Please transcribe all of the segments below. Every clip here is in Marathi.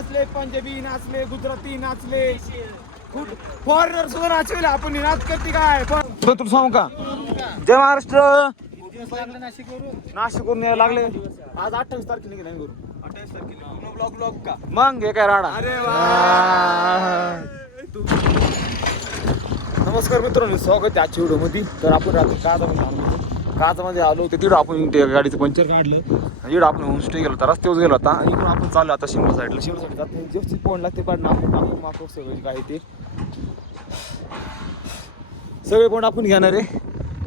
नाचले पंजाबी नाचले गुजराती नाचले. फॉरेनर सुद्धा नाचले आपण. नाच करते काय? पण तुला सांगू का? जय महाराष्ट्र. नाशिकवरून यायला लागले. आज अठ्ठावीस तारखेला गेला करू अठ्ठावीस तारखेला. ब्लॉग ब्लॉग का? मग हे काय राडा? अरे नमस्कार मित्रांनो स्वागत आहे आजच्या व्हिडिओमध्ये. तर आपण रात्री आलो. होतो काचमध्ये आलो ते तिथं आपण ते गाडीचं पंक्चर काढलं. इकडं आपण होमस्टे गेलो होता रस्त्यावर गेलो होता. इकडून आपण चाललो आता शिमला साईडला. शिमला साईड जात जेवढी पोहण लागते पण आपण आपण मागतो सगळी काय ते. सगळे पण आपण घेणार आहे.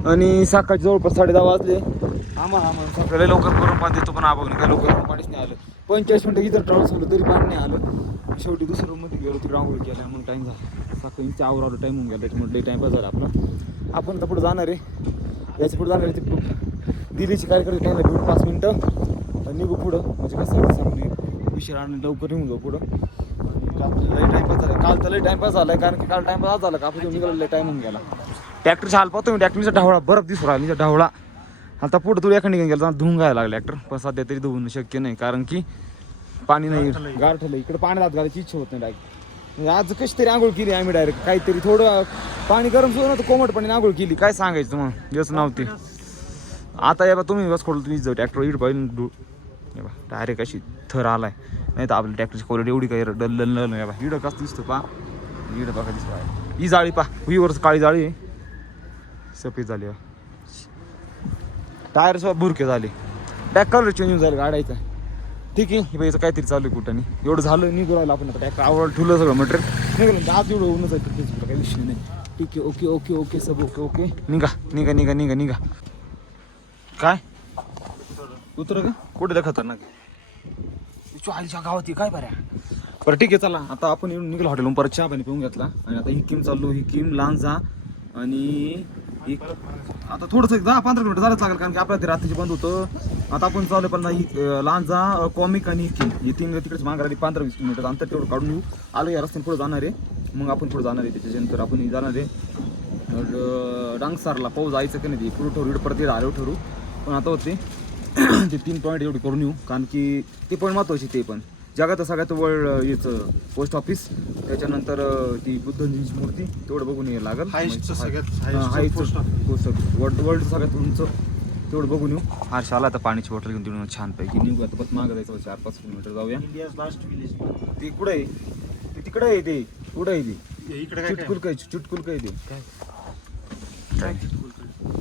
आणि सकाळची जवळपास साडे दहा वाजले. आम्हाला आम्हाला सकाळी लवकर करून पाणी देतो पण आपण काय लवकर करून पाणीच नाही आलं. पंचेचाळीस मिनटं इतर ट्रॅव्हल्स झालं तरी पाणी नाही आलं. शेवटी दुसऱ्या रूममध्ये गेलो तिकडे आंघोळ केल्या मग टाईम झाला. सकाळी चावर आलो टाईम होऊन गेला म्हटलं लई टाईमपास झाला आपला. आपण तर पुढे जाणार आहे. याच्यापुढे जाणार आहे ते दिल्लीची कार्यक्रम टाईम लागेल पाच मिनटं. आणि निघू पुढं. म्हणजे कसं आहे, आपण उशीर आणि लवकर निघून जाऊ पुढं. आणि लई टाईमपास झाला. काल तर लई टाईमपास झाला कारण की काल टाईमपास झाला का? आपण निघाला लई टाईम होऊन गेला. ट्रॅक्टरच्या हाल पाहतो मी ट्रॅक्टरचा ढावळा बरफ दिसू राहिला. ढावळा. आता पुढे तुला एका ठिकाणी गेला धुवून घायला लागला ट्रॅक्टर पण सध्या तरी धुवून शक्य नाही कारण की पाणी नाही. गारठलं इकडे पाण्यात घालायची इच्छा होत नाही डायरेक्ट म्हणजे आज कशी तरी आंघोळ केली आम्ही डायरेक्ट काहीतरी थोडं पाणी गरम सुरू नव्हतं कोमट पाणी आंघोळ केली. काय सांगायचं तुम्हाला? नाव नव्हती. आता या बा तुम्ही बस खोल तुम्ही जाऊ. ट्रॅक्टर इड पाहिजे बा डायरेक्ट अशी थर आलाय. नाही तर आपली ट्रॅक्टरची क्वालिटी एवढी काही डल डल नाही बा इडं कसं दिसतं पा इडं बघा दिसतो ही जाळी पा हुईवरच काळी जाळी आहे. सफेद झाली टायर सुद्धा भुरके झाले. बॅक कलर चेंज होऊन गाडायचा ठीक आहे हे बाईचं काहीतरी चालू आहे कुठं नाही. एवढं झालं निघू राहिलं आपण आता. काय आवड ठुलं सगळं मटेरियल. निघालं आज एवढं होऊनच आहे काही विषय नाही. ठीक आहे ओके ओके ओके सब ओके ओके. निघा निघा निघा निघा निघा. काय? उतर का? कुठे दाखवत ना आईच्या गावात काय बऱ्या बरं ठीक आहे चला. आता आपण येऊन निघलो हॉटेलहून परत चहा पाणी पिऊन घेतला. आणि आता हिकीम चाललो हिकीम लांजा आणि एक आता थोडंसं एक दहा पंधरा किलोमीटर झालंच लागेल कारण की आपल्याला ते रात्रीचे बंद होतं. आता आपण चालू पण नाही लांजा कॉमिक आणि किंग हे तीन तिकडेच मागे पंधरा वीस किलोमीटर. अंतर तेवढं काढून येऊ. आलो या रस्त्याने पुढे जाणार आहे. मग आपण पुढे जाणार आहे त्याच्यानंतर आपण जाणार आहे. डांगसारला पाऊस जायचं की नाही ते पुढे ठरू इकडे परत इकडे आलो ठरू. पण आता होते ते तीन पॉईंट एवढी करून येऊ. कारण की ते पण महत्त्वाचे ते पण. जगात सगळ्यात वळ याचं पोस्ट ऑफिस त्याच्यानंतर ती बुद्धांची मूर्ती तेवढं बघून यायला लागेल. पोस्ट ऑफिस वर्ल्ड वर्ल्ड सगळ्यात उंच. तेवढं बघून येऊ. हर्ष आला आता पाण्याची बॉटल घेऊन तिकडून छानपैकी. निघू आता बस मागं जायचं चार पाच किलोमीटर जाऊया. इंडियाज लास्ट विलेज ते कुठं आहे? ते तिकडं आहे ते. कुठं आहे ते? इकडे काय चुटकुल काय? चुटकुल काय ते काय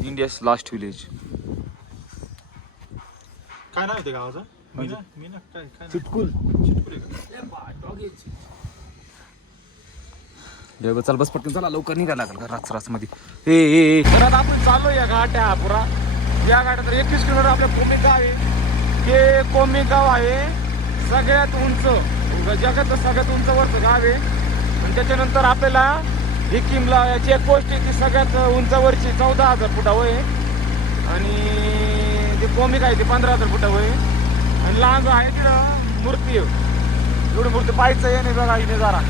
इंडियास लास्ट विलेज काय नाव आहे ते गावाचं? मी ना मी ना काय काय नाव? चुटकुल चितपुरे का? देव चल बस पटकन चला लवकर निघायला लागेल राच राच मध्ये ए ए ए. तर आता आपण चाललो या घाट्या पुरा. या तर एकवीस किलोमीटर आपल्या कोमी गाव आहे. हे कोमी गाव आहे. सगळ्यात उंच. जगात सगळ्यात उंच वरचं गाव आहे. आणि त्याच्यानंतर आपल्याला हिकिमला याची एक पोस्ट आहे ती सगळ्यात उंचावरची चौदा हजार फुटावर आहे. आणि ते कोमी काय ते पंधरा हजार फुटावर आहे. आणि लहान आहे तिथं मूर्ती. आहे एवढी मूर्ती पाहायचं आहे नाही बघा इथे जरा.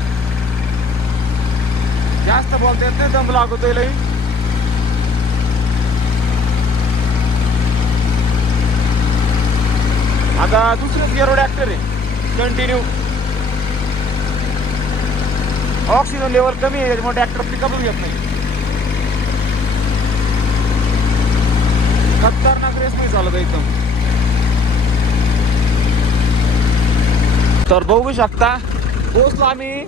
जास्त बोलता येत नाही दम लागतोय लई. आता दुसरंच गेरोड ऍक्टर आहे. कंटिन्यू ऑक्सिजन लेवल कमी आहे त्याच्यामुळे ट्रॅक्टर पिकअप घेत नाही. खतरनाक रेस नाही चालत एकदम. तर बघू शकता पोचलो आम्ही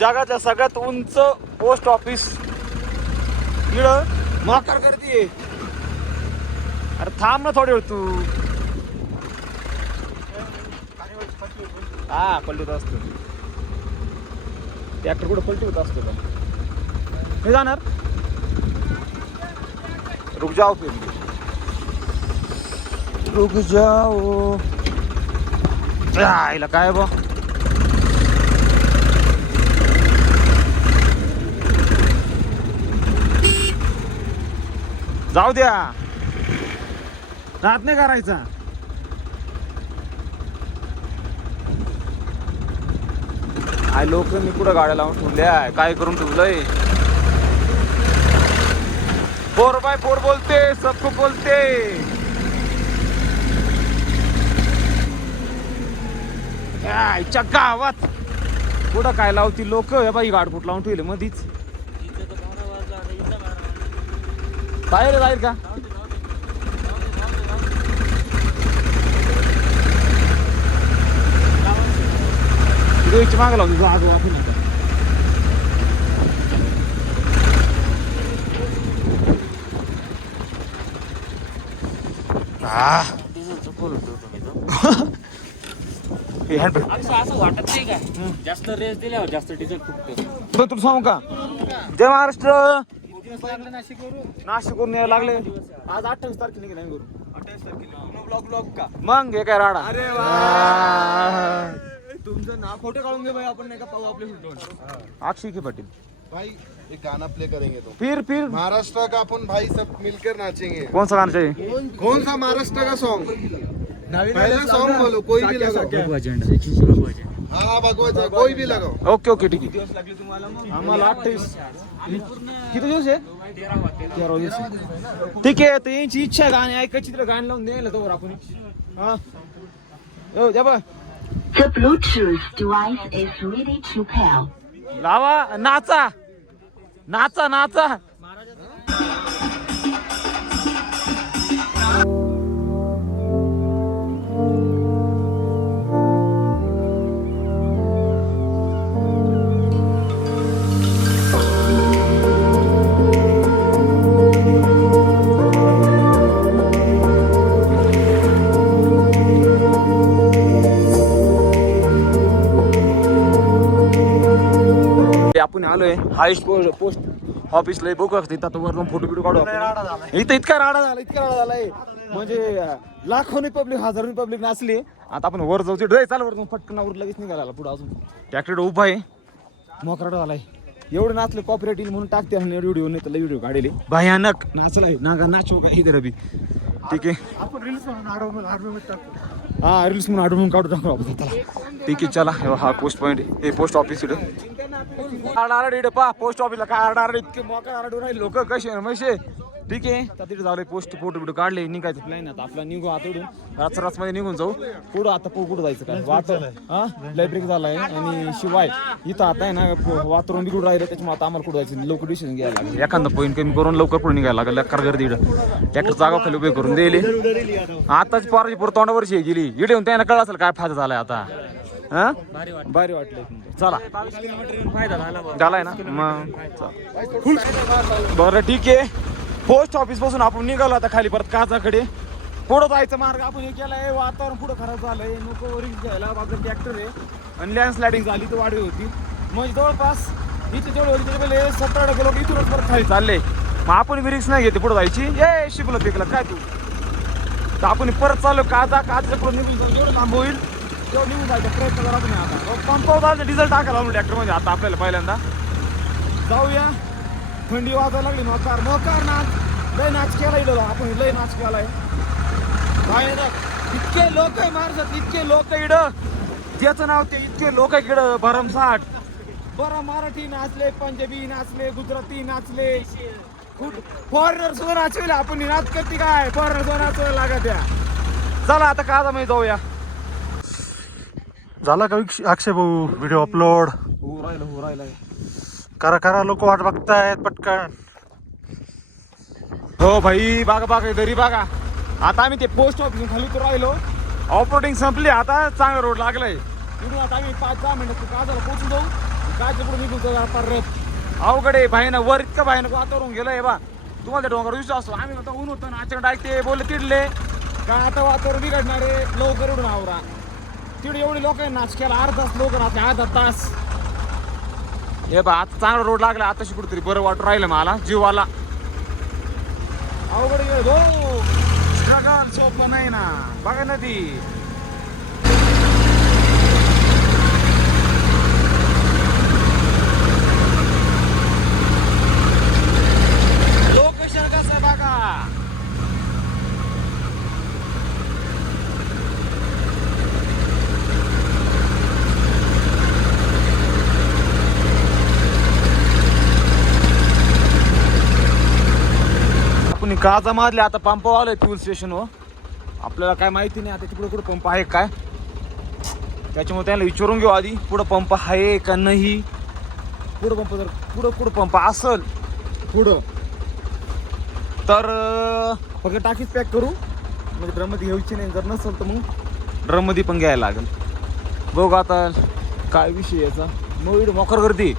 जगाच्या सगळ्यात उंच पोस्ट ऑफिस इकडं माकार करते अरे थांब ना थोडे वेळ तू. हा पलटूत असतो. ट्रॅक्टर कुठं पलटी होत असतो का हे जाणार? रुक जाओ फिर. रुक जाओ. आईला काय बा जाऊ द्या. रात नाही करायचा. आय लोक मी कुठं गाड्या लावून ठेवल्या काय करून ठेवलंय? फोर बाय फोर बोलते सबको बोलते. आईच्या गावात. कुठं काय लावती लोक? या बाई गाडकुट लावून ठेवले मधीच. बाहेर जाईल का? तिथे मागं लावतो जाग वाटून आता. आ. हे असं असं वाटत नाही का? जास्त रेस दिल्यावर जास्त डिझेल फुटतं. पण तुला सांगू का? जय महाराष्ट्र. नाशिकवरून यायला लागले. आज अठ्ठावीस तारखेला गेला करू मग हे काय राडा? अरे तुमचं नाव फोटो काढून घे भाई आपण नाही का पाहू आपले फोटो अक्षय की पाटील. भाई एक गाना प्ले करेंगे तो. फिर फिर. महाराष्ट्र का अपन भाई सब मिलकर नाचेंगे? कौन सा गाना चाहिए कौन सा महाराष्ट्र का सॉन्ग पहला सॉन्ग बोलो कोई भी लगाओ. हाँ भगवत कोई भी लगाओ. ओके ओके ठीक आहे. आम्हाला अठ्ठावीस. किती दिवस आहे तेरा दिवस. ठीक आहे तर यांची इच्छा आहे गाणे ऐकायची तर गाणं लावून द्यायला तर आपण. हा. हो द्या बा The Bluetooth device is ready to pair. लावा नाचा. नाचा नाचा. आपण आलोय. हायस्ट पोस्ट पोस्ट ऑफिसला बघू तिथं आता वरून फोटो बिटो काढू आपण. इथं इतका राडा झाला इतका राडा झालाय म्हणजे लाखोनी पब्लिक हजारोनी पब्लिक नाचली आता आपण वर जाऊ तिथे चाल वर जाऊ पटकन वर लगेच निघाला पुढे अजून. ट्रॅक्टर उभा आहे. मोकराडा झालाय. एवढं नाचले कॉपरेट येईल म्हणून टाकते आणि व्हिडिओ नाही त्याला व्हिडिओ काढले. भयानक. नाचलाय. नागा नाचो काही तर बी ठीक आहे. आपण रील्स म्हणून हा रील्स म्हणून आठवून काढू टाकू आपण त्याला ठीक आहे चला हा पोस्ट पॉईंट हे पोस्ट ऑफिस इथं आरडारड इकडे पा पोस्ट ऑफिसला काय आरडारड इतके मोका आरडून नाही लोक कसे आहे ठीक आहे. आता तिथे झालं पोस्ट फोटो बिटो काढले निघायचं प्लॅन आता आपला निघू आता उडून रात्र रात मध्ये निघून जाऊ. पुढं आता पो कुठं जायचं काय? वातर हा? लायब्ररी झालाय. आणि शिवाय इथं आता आहे ना वातावरण बिघडून राहिलं त्याच्यामुळे आता आम्हाला कुठं जायचं लवकर डिसिजन घ्यायला लागेल. एखादा पॉईंट कमी करून लवकर पुढे निघायला लागेल. लेकर गर्दी इकडं ट्रॅक्टर जागा खाली उभे करून दिले. आताच पोराची पोर तोंडावरची गेली. इडे येऊन त्यांना कळलं असेल काय फायदा झालाय आता. हा? भारी वाटलं चला. झाला झालाय ना? मग. बरं ठीक आहे. पोस्ट ऑफिसपासून आपण निघालो आता खाली परत काचाकडे. पुढं जायचं मार्ग आपण हे केला आहे वातावरण पुढं खराब झालंय नको रिक्स घ्यायला आपलं ट्रॅक्टर आहे. आणि लँडस्लायडिंग झाली तर वाढवी होती. म्हणजे जवळपास इथे जेवढे होती त्याच्या पहिले सतरा टक्के लोक इथूनच परत खाली चालले. मग आपण बी रिक्स नाही घेते पुढं जायची. ये शिकलो पिकलं काय तू? तर आपण परत चाललो काचा काचा पुढे निघून जाऊ जेवढं लांब होईल तेवढं निघून जायचा प्रयत्न करा तुम्ही आता. पंपावर डिझेल टाकायला म्हणून ट्रॅक्टरमध्ये आता आपल्याला पहिल्यांदा. जाऊया. थंडी वाजायला लागली. मोकार मोकार नाच लय नाच केला इडलो आपण लय नाच केलाय. काय इतके लोक आहे महाराष्ट्रात. इतके लोक इड ज्याचं नाव ते इतके लोक इड भरमसाठ. बरं मराठी नाचले पंजाबी नाचले गुजराती नाचले. फॉरेनर सुद्धा नाचले आपण नाच करते काय? फॉरेनर सुद्धा नाचवायला लागत त्या चला आता का आता जाऊया. झाला का अक्षय भाऊ? व्हिडिओ अपलोड हो राहिलं हो राहिला करा करा लोक वाट बघतायत पटकन. हो भाई बघा बघा दरी बघा. आता आम्ही ते पोस्ट ऑफिस खाली तर राहिलो. ऑपरेटिंग संपली आता चांगला रोड लागलाय. तिथून आता आम्ही पाच दहा मिनिटात काजाला पोहोचून जाऊ. काजच्या पुढे निघून जाऊ परत अवघड आहे भाईनं वर इतकं भाईनं वातावरण गेलंय बा. तुम्हाला डोंगर विश्वास असतो. आम्ही आता ऊन होतो अचानक ऐकते बोलले तिडले. का आता वातावरण बिघडणार आहे? लवकर उडून आवरा. तिकडे एवढे लोक नाच केला अर्धा तास लोक राहते अर्धा तास. हे बा आता चांगला रोड लागला आताशी कुठेतरी बरं वाटू राहिलं मला जीवाला. अवघड गेलो हो. स्ट्रगल सोपं नाही ना. बघा ना ती लोकेशन कसं आहे बघा मारले आता पंप आलोय फ्यूल स्टेशनवर आपल्याला काय माहिती नाही आता तिकडे कुठे पंप आहे काय? त्याच्यामुळे त्याला विचारून घेऊ आधी पुढं पंप आहे का नाही? पुढं पंप जर पुढं पुढं पंप असल? पुढं. तर फक्त टाकीच पॅक करू. म्हणजे ड्रममध्ये घ्यायची नाही जर नसेल तर मग. ड्रममध्ये पण घ्यायला लागेल. बघू आता काय विषय याचा. मग मोकर गर्दी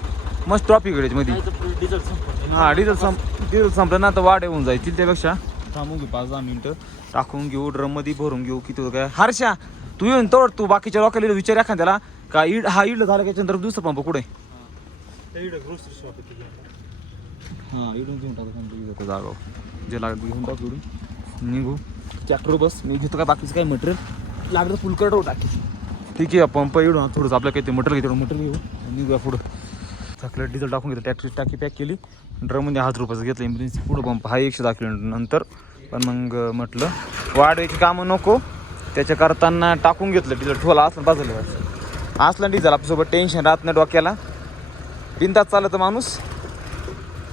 मस्त टॉपिकमध्ये डिझेल संपत. हा डिझेल संप डिझेल संपलं ना तर वाढ येऊन जायची त्यापेक्षा थांबून घेऊ पाच दहा मिनिटं. टाकून घेऊ ड्रममध्ये भरून घेऊ किती होतं काय. हर्षा तू येऊन तोड तू बाकीच्या लोकांना विचार एखाद्याला. का इड हा इड झाला त्याच्यानंतर दुसरा पंप कुठे? हा इडून घेऊन टाकू जागा जे लागत घेऊन टाकू इडून. निघू. ट्रॅक्टर बस. मी घेतो काय बाकीचं काय मटेरियल लागलं फुल करतो टाकी ठीक आहे पंप इडून थोडंसं आपलं काही ते मटेरियल घेतो मटेरियल घेऊ निघूया पुढं. टाकलं डिझेल टाकून घेतलं ट्रॅक्टरची टाकी पॅक केली. ड्रममध्ये हजार रुपयाचं घेतलं इमर्जन्सी पुढं पंप हा एकशे दहा किलोमीटर नंतर. पण मग म्हटलं वाढवायची कामं नको. त्याच्या करताना टाकून घेतलं डिझेल ठेवला असलं बाजूला असलं डिझेल आपल्यासोबत टेन्शन राहत नाही डोक्याला. बिंदात चालत माणूस.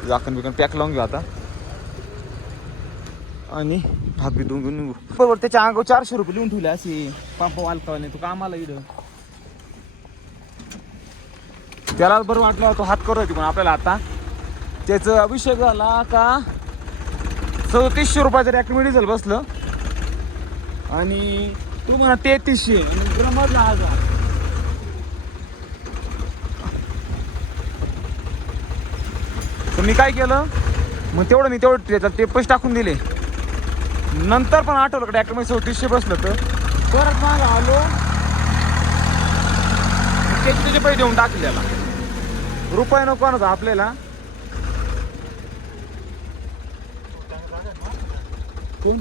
झाकण बिकन पॅक लावून घेऊ आता. आणि हात बी दोन घेऊन निघू. बरोबर त्याच्या अंगावर चारशे रुपये लिहून ठेवले असे. पंप वालकावाने तू कामाला इथं. त्याला बरं वाटलं तो हात करत होती पण आपल्याला आता त्याचं अभिषेक झाला का? चौतीसशे रुपयाचं रॅकमी डिझेल बसलं. आणि तू म्हणा तेहतीसशे. आणि ड्रमरला हजार. तर मी काय केलं? मग तेवढं मी तेवढं त्याच्यात ते पैसे टाकून दिले. नंतर पण आठवलं का ट्रॅक्टरमध्ये चौतीसशे बसलं तर? परत मला आलो. त्याचे त्याचे पैसे देऊन टाकले त्याला. रुपये नको नव्हता आपल्याला. कोण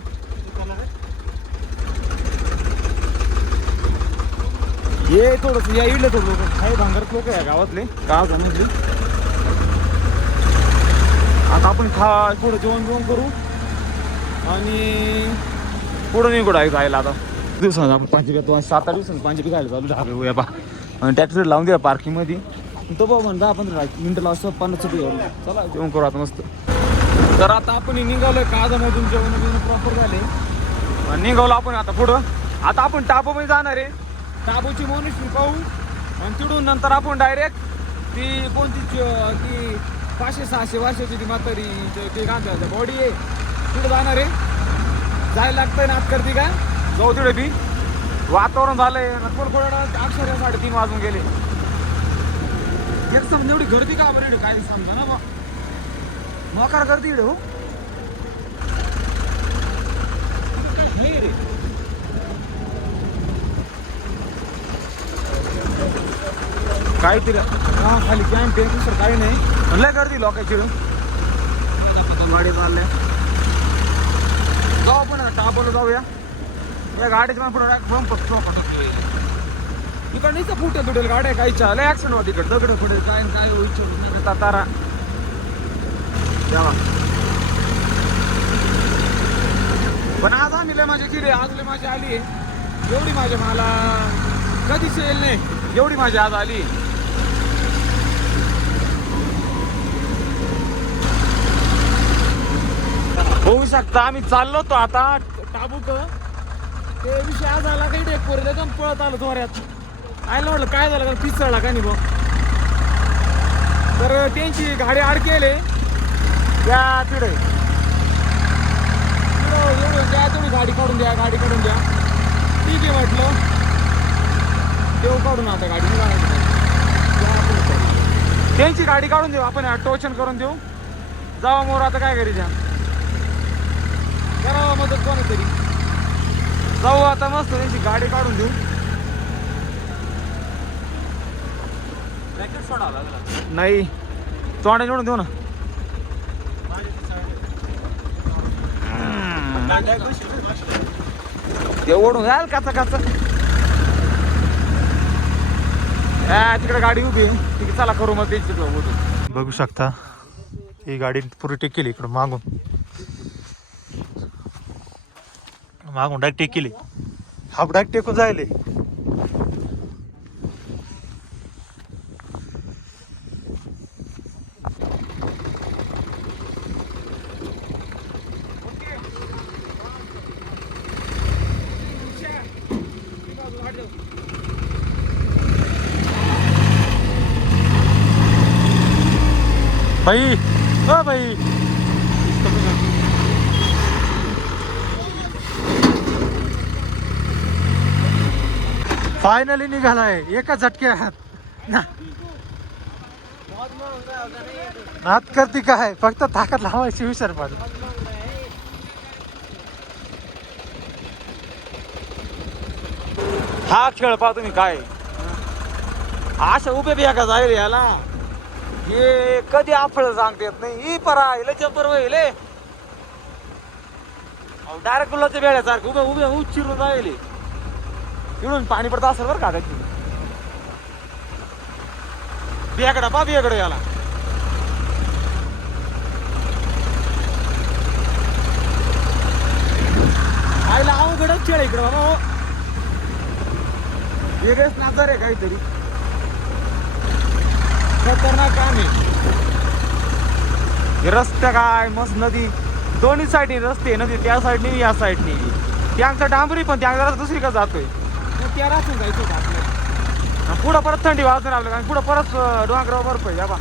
ये थोडस या इडलं थोडं काही भांगर लोक आहे गावातले. का जणांतले आता आपण खा पुढं जेवण जेवण करू. आणि पुढं निघू कुठं जायला आता. दिवसात आपण पाचवी सात आठ दिवसांनी पाणी खायला चालू झालं बा आणि ट्रॅक्टर लावून द्या पार्किंगमध्ये तो बघ म्हणता आपण मिनटं लावतो पन्नास चला जेवण करू आता मस्त. तर आता आपण निघालोय काजामधून जेवण बिवण प्रॉपर झाले. निघालो आपण आता पुढं. आता आपण टाबूमध्ये जाणार आहे. टाबूची मोनिस्ट्री पाहू. आणि तिडून नंतर आपण डायरेक्ट ती कोणती ती पाचशे सहाशे वर्षाची ती म्हातारी ते- ते बॉडी आहे तिथं जाणार आहे. जायला लागतंय नात करते का? जाऊ तिकडे बी. वातावरण झालंय. नकोडकोडा अक्षर साडेतीन वाजून गेले. एक समजा एवढी गर्दी का बरं काय समजा ना बा. मोकार गर्दी इकडे हो। नाही रे काहीतरी हा खाली कॅम्प आहे दुसरं काही नाही. पण लय गर्दी लोकांची गाडी हो। चालल्या जाऊ आपण टापला जाऊया. या गाडीच्या पुढे बंप इकडे नाही फुटेल तुटेल गाड्या काहीच्या. लय ऍक्सिडेंट होती इकडे. दगड फुटेल काय काय व्हायचं तारा तेव्हा पण आज आम्ही लय माझी किरे आज लय माझी आली. एवढी माझ्या मला कधीच येईल नाही. एवढी माझी आज आली. होऊ शकता आम्ही चाललो होतो आता टाबूक ते विषय आज आला काही डेक पोरीला एकदम पळत आलो जोऱ्यात आयला म्हटलं काय झालं का? पिसळला का नाही भाऊ तर त्यांची गाडी अडकेले त्या तिकडे. तिकडं एवढं द्या तुम्ही गाडी काढून द्या गाडी काढून द्या. ठीक आहे म्हटलं. देऊ काढून आता गाडी. द्या. त्यांची गाडी काढून देऊ आपण टोचन करून देऊ. जावा मोर आता काय करी द्या. करावा मदत कोणीतरी. जाऊ आता मस्त त्यांची गाडी काढून देऊ. नाही. तोंडा जोडून देऊ ना. ते ओढून जाल काचा काचा तिकडे गाडी उभी आहे. ठीक आहे चला करू मग त्यांची ओढून बघू शकता ही गाडी पुरी टेक केली इकडं मागून. मागून डायरेक्ट टेक केली. हाफ डायरेक्ट टेकून जायले. बाई हा बाई फायनली निघालाय एका झटक्यात. ना. नात करती काय? फक्त ताकद लावायची विसर पण हा खेळ पाहतो तुम्ही काय. अशा उभे बिया का जाईल याला? हे कधी आपळ सांगता येत नाही. ही परा हिला चपर होईल डायरेक्ट गुलाच्या बेड्यासारखं उभे उभे उच्चिरून राहिले. इडून पाणी पडत असेल बरं का बेगडा बा पा याला. आईला अवघडच खेळ इकडं बाबा. वेगळेच नाचार आहे काहीतरी. खतरनाक काम आहे. हे रस्त्या काय? मस्त नदी. दोन्ही साईडनी रस्ते नदी. त्या साईडनी या साईडनी त्या आमचा डांबरी पण त्या जरा दुसरी का जातोय त्या राहून जायचं पुढं परत थंडी वाजणार आपल्याला आणि पुढं परत डोंगरावर बर्फ आहे. बा.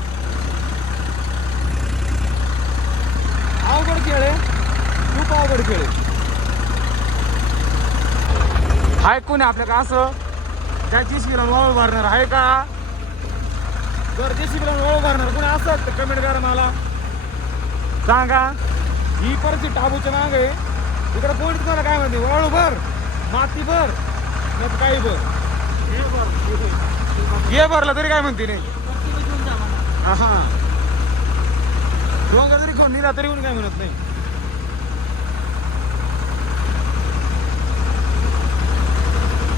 अवघड खेळ आहे. खूप अवघड खेळ आहे. हाय कोणी आपल्याला असं? त्याची शिबिरान वळ भरणार आहे का? जर जे शिबिरान वळ भरणार कोणी असं तर कमेंट करा मला. सांगा. ही परिस्थिती टाबूच्या मागे आहे. इकडे पोलीस तुम्हाला काय म्हणते? वळू भर माती भर नाही काही भर. हे भरला तरी काय म्हणते नाही हा डोंगर जरी कोण निला तरी कोणी काय म्हणत नाही.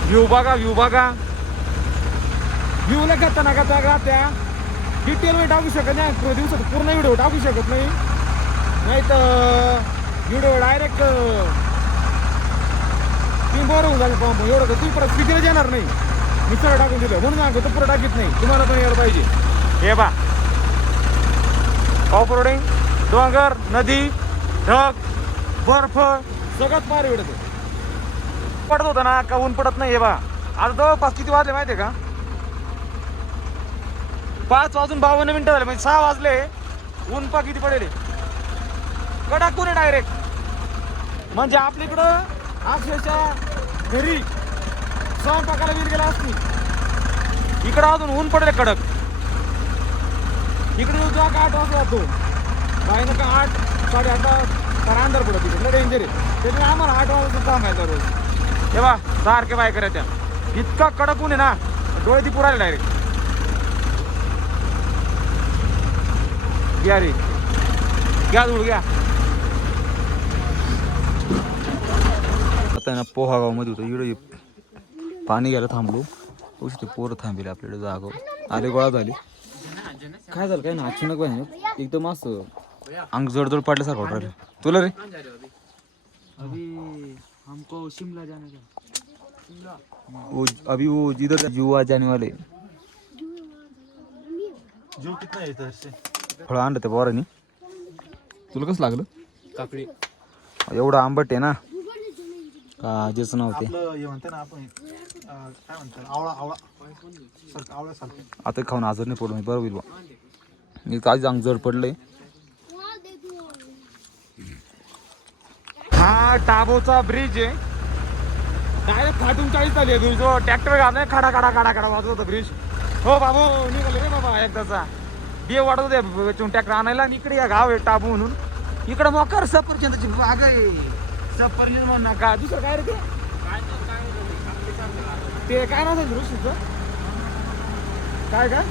व्ह्यू बघा व्ह्यू बघा. व्ह्यूला करताना करता का त्या. डिटेल मी टाकू शकत नाही. पूर्ण दिवसात पूर्ण व्हिडिओ टाकू शकत नाही. नाही तर व्हिडिओ डायरेक्ट ती बरं होऊन जाईल पंप एवढं तर तुम्ही परत स्पीकरच येणार नाही. मी सगळं टाकून दिलं. म्हणून सांगतो तो पुढं टाकीत नाही. तुम्हाला पण यायला पाहिजे. हे बा ऑफ रोडिंग डोंगर नदी ढग बर्फ सगळंच मार विडत पडत होतं ना का ऊन पडत नाही हे बा आज जवळपास किती वाजले माहिती आहे का? पाच वाजून बावन्न मिनिटं झाले म्हणजे सहा वाजले. ऊन पा किती पडेल कडक ऊन आहे डायरेक्ट म्हणजे आपल्या इकडं अक्षरशः घरी स्वयंपाकाला वीर गेला असती. इकडं अजून ऊन पडेल कडक. इकडे जो का आठ वाजता जातो. काही नका आठ साडेआठ तर अंधार पडत तिकडे. डेंजर आहे. त्यामुळे आम्हाला आठ वाजता थांबायचा रोज. तेव्हा सारखे बाय करायच्या इतका कडक ऊन आहे ना डोळे ती पुरायला डायरेक्ट घ्या रे. घ्या धूळ घ्या. आता आहे ना पोहा मध्ये होतं इकडे पाणी घ्यायला थांबलो. उशी ते पोरं थांबले आपल्याकडे जागो आले गोळा झाले. काय झालं काय ना अचानक पाहिजे एकदम असं अंग जडजड पडल्यासारखं वाटत राहिलं. तुला रे? अभी हमको शिमला जाने का वो अभी वो जिधर जुआ जाने वाले जीव कितना से? फळं आणलं त्या पोरांनी तुला कसं लागलं? काकडी. एवढं आंबट आहे ना. का ज्याचं नाव ते आपलं हे म्हणते ना आपण अं, काय म्हणतात आवळा आवळा. सारखं आवळ्यासारखं आता खाऊन आजार नाही पडलो मी बरं होईल बा. मी काय अंग जड पडलंय. हा टाबोचा ब्रिज आहे. डायरेक्ट फाटून चाळीस झाली ब्रिज जो. ट्रॅक्टर घाललाय खडा खडा खडा खडा वाजत होता ब्रिज हो बाबू निघाले रे बाबा एकदाचा. बे द्या होते ट्रॅक्टर आणायला आणि इकडे या गाव आहे टाबू म्हणून. इकडे मोकर सफरचंदाची बाग आहे. सफरचंद म्हणून नका. दुसरं काय रे ते? ते काय नाव सांगितलं ऋषीचं? काय काय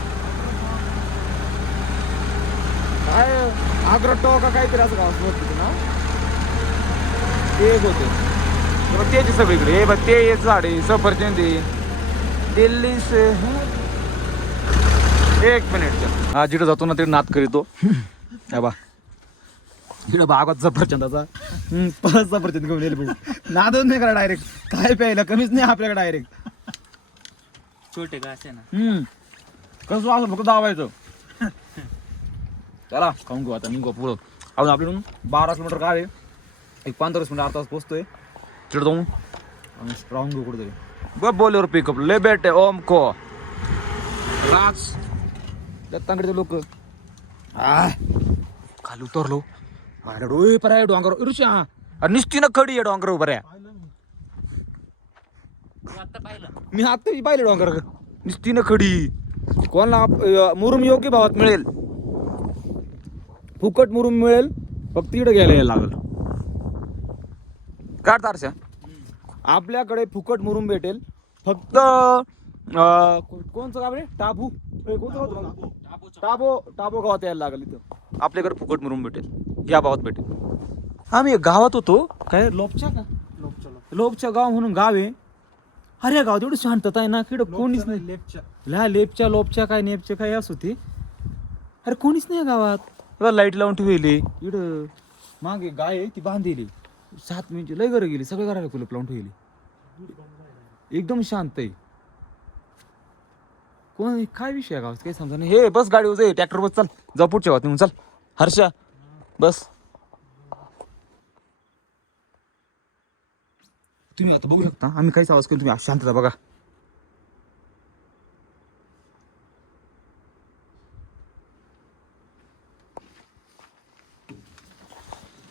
काय आग्रटो का काहीतरी असं गाव असं ना? ते होते. मग तेच सगळीकडे. हे बघ ते झाड आहे सफरचंद आहे. दिल्ली से एक मिनिट हा जिथं जातो ना तिथे नात करीतो. बा. इकडं बागात सफरचंदाचा. परत सफरचंद घेऊन येईल भाऊ नादच नाही करा डायरेक्ट काय प्यायला कमीच नाही आपल्याकडे डायरेक्ट छोटे का असे ना? हम्म. कसं असं फक्त दावायचं चला खाऊन घेऊ आता निघू पुढं. अजून आपल्याकडून बारा किलोमीटर काय आहे. एक पंधरा मिनिट अर्धा तास पोचतोय तिकडे जाऊन आणि राहून घेऊ कुठेतरी. बघ बोलवर पिकअप ले बेटे ओम को राज. दत्तांकडचे लोक. आ, खाली उतरलो. माझ्या डोळे आहे डोंगर ऋषा अरे निस्ती ना खडी आहे डोंगर उभं तू आता पाहिलं मी आता पाहिले डोंगर निस्ती ना खडी. कोणाला मुरुम योग्य भावात मिळेल. फुकट मुरुम मिळेल. फक्त इकडे घ्यायला यायला लागल. काय तारशा. आपल्याकडे फुकट मुरुम भेटेल. फक्त कोणचं काय टापू. टाबू कोणतं होतं? टाबो टाबो गावात यायला लागल इथं. आपल्याकडे फुकट मुरुम भेटेल. या गावात भेटेल. आम्ही गावात होतो. काय? लोपच्या का? लोपच्या गाव म्हणून गाव आहे. अरे गाव तेवढी शांतता आहे ना किड कोणीच नाही. लेफ्टच्या ला लेपच्या लोपच्या काय नेपच्या काय असं होती. अरे कोणीच नाही या गावात. लाइट लावून ठेवली. इकडं मागे गाय आहे ती बांधलेली. सात मिनिटं लय घरं गेली. सगळं घराला कुलप लावून ठेवली. एकदम शांत आहे. कोण काय विषय आहे गावात? काही समजा नाही. हे बस गाडी जाई ट्रॅक्टर बस चल. जाऊ पुढच्या गावात निघून चल. हर्षा बस. तुम्ही आता बघू शकता आम्ही काहीच आवाज करू तुम्ही शांतता बघा.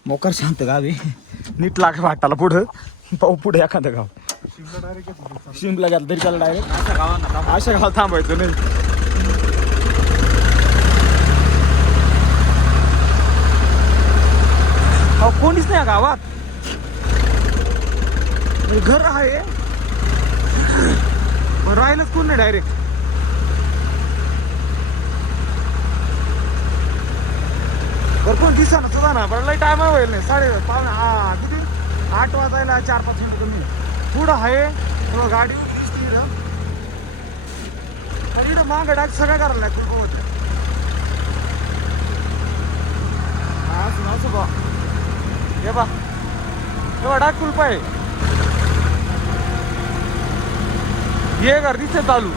मोकार शांत गाव आहे. नीट लाग वाटाला पुढं. पाहू पुढे एखादं गाव. शिमला गेला तरी त्याला डायरेक्ट अशा गावाला अशा गावात थांबायचं नाही. अहो, कोणीच नाही या गावात. घर आहे. पण राहिलंच कोण नाही डायरेक्ट बरं कोण दिसा ना सुद्धा ना बरं लई टायमा होईल नाही. साडे पावणे हा किती आठ वाजायला चार पाच मिनिटं कमी. पुढं आहे. थोडं गाडी दिसते इकडं. आणि इकडं माग डाक सगळं करायला लागतं कुलपवरती. हा असं असं बा हे बा हे बा डाक कुलप आहे. हे गर्दीचं चालू.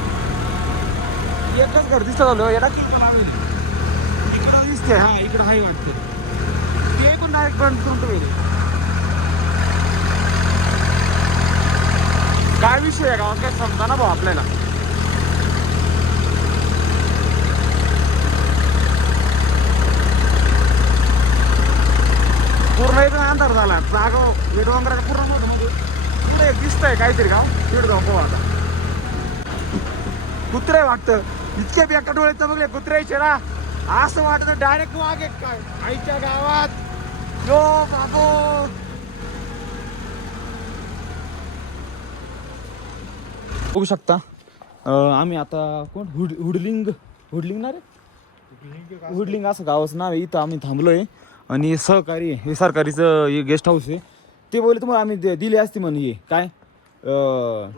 एकच गर्दीचं चालू. याला कुलप लावेल इकडं दिसते हा इकडं हाय वाटते. ते पण डायरेक्ट बंद करून ठेवले काय विषय आहे? गावात काय समजा ना भाऊ आपल्याला. पूर्ण एक अंधार झाला. जागा हे पूर्णमध्ये मग पुढे एक दिसतंय काहीतरी गाव. तिकडे जाऊ पाहू आता. कुत्रे वाटतं. इतके बेका डोळे बघले कुत्र्याचे ना. असं वाटतं डायरेक्ट मागे. काय आईच्या गावात. यो बाबू. बघू शकता. आम्ही आता कोण? हुड हुडलिंग हुडलिंग ना रे? हुडलिंग असं गावाचं नाव आहे. इथं आम्ही थांबलोय. आणि सहकारी हे सरकारीचं हे गेस्ट हाऊस आहे. ते बोलले तुम्हाला आम्ही दे- दिली असती म्हणे हे. काय?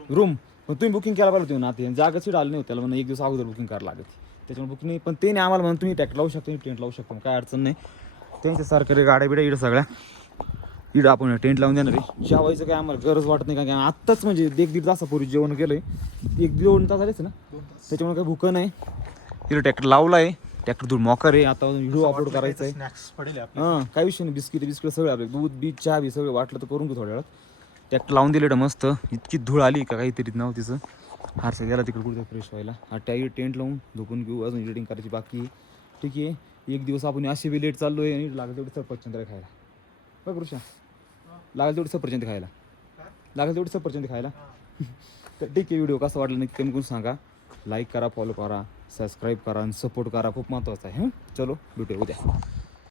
रूम पण तुम्ही बुकिंग केला पाहिजे होती ना ते जागा सीट आली नाही त्याला. म्हणून एक दिवस अगोदर बुकिंग करायला लागत त्याच्यामुळे बुकिंग नाही. पण ते नाही आम्हाला म्हणून तुम्ही टॅक्ट लावू शकता. तुम्ही टेंट लावू शकता. काय अडचण नाही. त्यांच्या सरकारी गाड्या बिड्या इकडं सगळ्या. इकडं आपण टेंट लावून देणार आहे. जेवायचं काय आम्हाला गरज वाटत नाही कारण आत्ताच म्हणजे एक दीड तासापूर्वी जेवण केलंय. एक दोन तास आलेच ना? त्याच्यामुळे काही भूक नाही. इकडं ट्रॅक्टर लावला आहे ट्रॅक्टर दूर मोकार आहे. आता व्हिडिओ अपलोड करायचा आहे हां. काही विषय नाही बिस्किट बिस्किट सगळे आपले. दूध बीज चहा बी सगळं वाटलं तर करून घेऊ थोड्या वेळात. ट्रॅक्टर लावून दिले मस्त. इतकी धूळ आली का काहीतरी नाव तिचं हारशा गेला तिकडे कुठे फ्रेश व्हायला. हा टाईट टेंट लावून झोपून घेऊ. अजून एडिटिंग करायची बाकी आहे. ठीक आहे. एक दिवस आपण असे बी लेट चाललो आहे आणि लागेल तेवढी सफरचंद खायला. बघ ऋषा लागेल तेवढं सफरचंद खायला. लागेल तेवढं सफरचंद खायला. तर ठीक आहे व्हिडिओ कसा वाटला नक्की कमी करून सांगा. लाईक करा फॉलो करा सबस्क्राईब करा आणि सपोर्ट करा. खूप महत्त्वाचं आहे हं? चलो भेटूया उद्या.